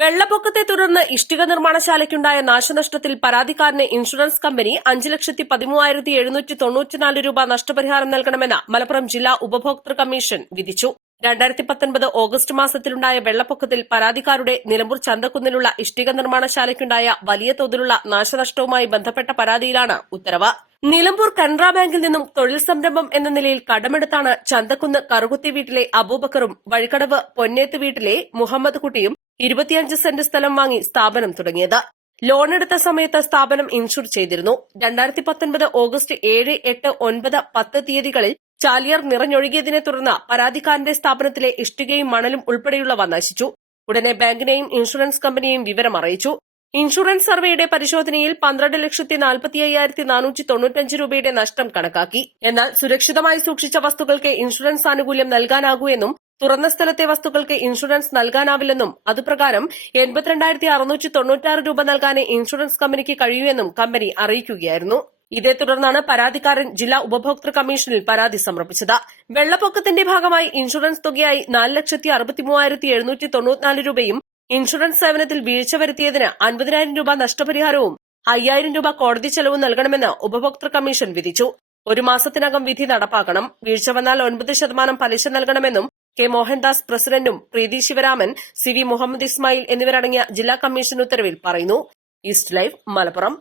വെള്ളപ്പൊക്കത്തെ തുടർന്ന് ഇഷ്ടിക നിർമ്മാണശാലയ്ക്കുണ്ടായ നാശനഷ്ടത്തിൽ പരാതിക്കാരന് ഇൻഷുറൻസ് കമ്പനി 5,13,794 രൂപ നഷ്ടപരിഹാരം നൽകണമെന്ന് മലപ്പുറം ജില്ലാ ഉപഭോക്തൃ കമ്മീഷൻ വിധിച്ചു. 2019 ഓഗസ്റ്റ് മാസത്തിലുണ്ടായ വെള്ളപ്പൊക്കത്തിൽ പരാതിക്കാരുടെ നിലമ്പൂർ ചന്തക്കുന്നിലുള്ള ഇഷ്ടിക നിർമ്മാണശാലയ്ക്കുണ്ടായ വലിയ തോതിലുള്ള നാശനഷ്ടവുമായി ബന്ധപ്പെട്ട പരാതിയിലാണ് ഉത്തരവ്. നിലമ്പൂർ കനറ ബാങ്കിൽ നിന്നും തൊഴിൽ സംരംഭം എന്ന നിലയിൽ കടമെടുത്താണ് ചന്തക്കുന്ന് കറുകുത്തി വീട്ടിലെ അബൂബക്കറും വഴിക്കടവ് പൊന്നേത്ത് വീട്ടിലെ മുഹമ്മദ് കുട്ടിയും 25 സെന്റ് സ്ഥലം വാങ്ങി സ്ഥാപനം തുടങ്ങിയത്. ലോണെടുത്ത സമയത്ത് സ്ഥാപനം ഇൻഷുർ ചെയ്തിരുന്നു. 2019 ഓഗസ്റ്റ് 7, 8, 9, 10 തീയതികളിൽ ചാലിയാർ നിറഞ്ഞൊഴുകിയതിനെ തുടർന്ന് പരാതിക്കാരന്റെ സ്ഥാപനത്തിലെ ഇഷ്ടികയും മണലും ഉൾപ്പെടെയുള്ളവ നശിച്ചു. ഉടനെ ബാങ്കിനെയും ഇൻഷുറൻസ് കമ്പനിയെയും വിവരം അറിയിച്ചു. ഇൻഷുറൻസ് സർവേയുടെ പരിശോധനയിൽ 12,45,495 രൂപയുടെ നഷ്ടം കണക്കാക്കി. എന്നാൽ സുരക്ഷിതമായി സൂക്ഷിച്ച വസ്തുക്കൾക്ക് ഇൻഷുറൻസ് ആനുകൂല്യം നൽകാനാകൂ എന്നും തുറന്ന സ്ഥലത്തെ വസ്തുക്കൾക്ക് ഇൻഷുറൻസ് നൽകാനാവില്ലെന്നും അതുപ്രകാരം 82,696 രൂപ നൽകാനേ ഇൻഷുറൻസ് കമ്പനിക്ക് കഴിയൂ എന്നും കമ്പനി അറിയിക്കുകയായിരുന്നു. ഇതേ തുടർന്നാണ് പരാതിക്കാരൻ ജില്ലാ ഉപഭോക്തൃ കമ്മീഷനിൽ പരാതി സമർപ്പിച്ചത്. വെള്ളപ്പൊക്കത്തിന്റെ ഭാഗമായി ഇൻഷുറൻസ് തുകയായി 4,63,794 രൂപയും ഇൻഷുറൻസ് സേവനത്തിൽ വീഴ്ച വരുത്തിയതിന് 50,000 രൂപ നഷ്ടപരിഹാരവും 5,000 രൂപ കോടതി ചെലവും നൽകണമെന്ന് ഉപഭോക്തൃ കമ്മീഷൻ വിധിച്ചു. 1 മാസത്തിനകം വിധി നടപ്പാക്കണം. വീഴ്ച വന്നാൽ 9% പലിശ നൽകണമെന്നും കെ മോഹൻദാസ് പ്രസിഡന്റും പ്രീതി ശിവരാമൻ, സി വി മുഹമ്മദ് ഇസ്മായിൽ എന്നിവരടങ്ങിയ ജില്ലാ കമ്മീഷൻ ഉത്തരവിൽ പറയുന്നു. East live Malappuram.